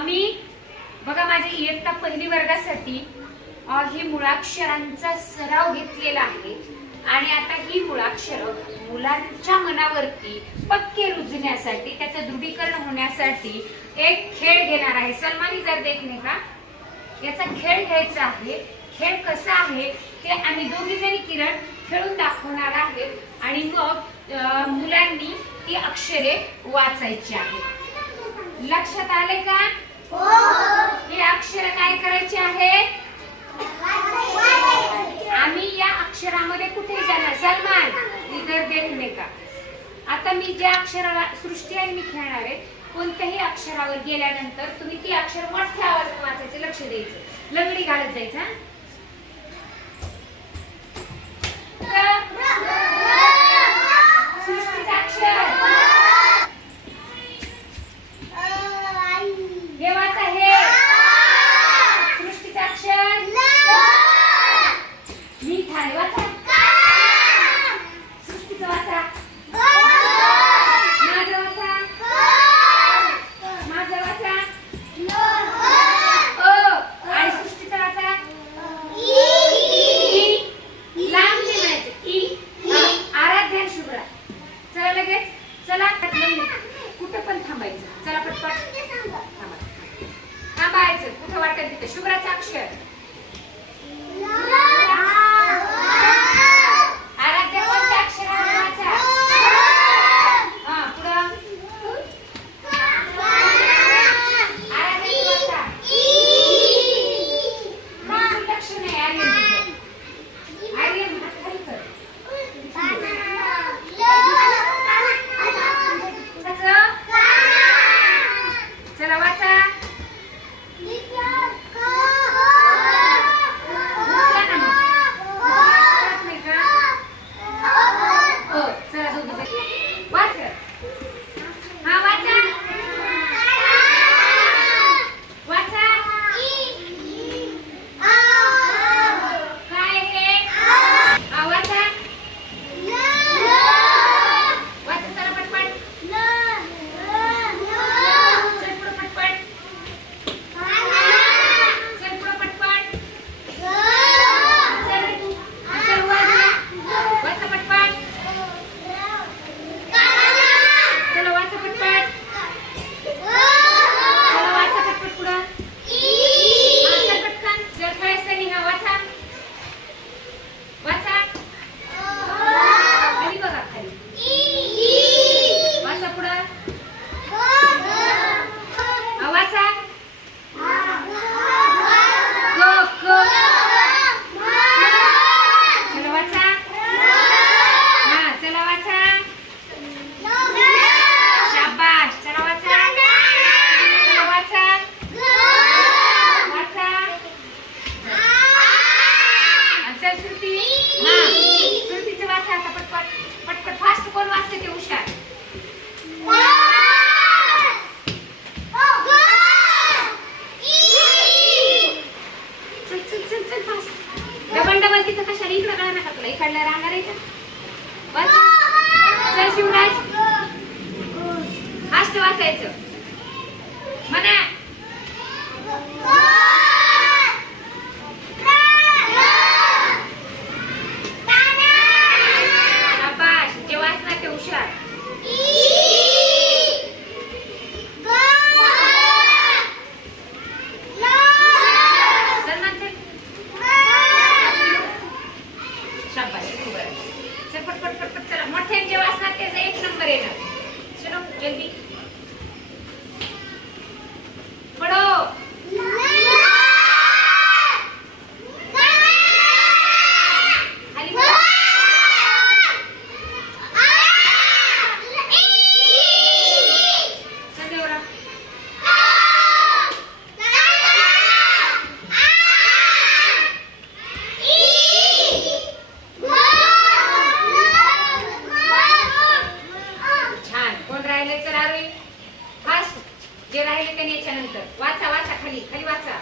आम्ही बघा माझ्या इयत्ता पहिली वर्गासाठी ही मुळाक्षरांचा सराव घेतलेला आहे. आणि आता ही मुळाक्षर मुलांच्या मनावरती पक्के रुजण्यासाठी त्याचं दृढीकरण होण्यासाठी एक खेळ घेणार आहे. सलमानी जर देखणे का? याचा खेळ घ्यायचा आहे. खेळ कसा आहे ते आम्ही दोघी जणी किरण खेळून दाखवणार आहेत आणि मग मुलांनी ती अक्षरे वाचायची आहेत. लक्षात आले का? हे अक्षर काय करायचे आहेत आम्ही या अक्षरामध्ये कुठे जाणार? सलमान इधर देखने का? आता मी ज्या अक्षराला सृष्टी आणि मी खेळणार आहे. कोणत्याही अक्षरावर गेल्यानंतर तुम्ही ती अक्षर मोठ्या आवाजात वाचायचं लक्ष द्यायचं. लंगडी घालत जायचं Еще играть акшер. तिथं कशाला इकडं कळा नका तुला इकडलं राहणार आहे का? वाचा. चल शिवराज. फास्ट वाचायचं. म्हणा शाबाश जे वाचणार ते हुशार सन्मान चल शाबाश खूप बरं. चल पट पट पट पट चला मोठ्याने जे वाचणार त्याचा एक नंबर येणार चलो जल्दी पढो खाली बघा. चल देवरा छान कोण राहिले चला रे. फास्ट जे राहिले त्यांनी याच्यानंतर. वाचा वाचा खाली खाली वाचा.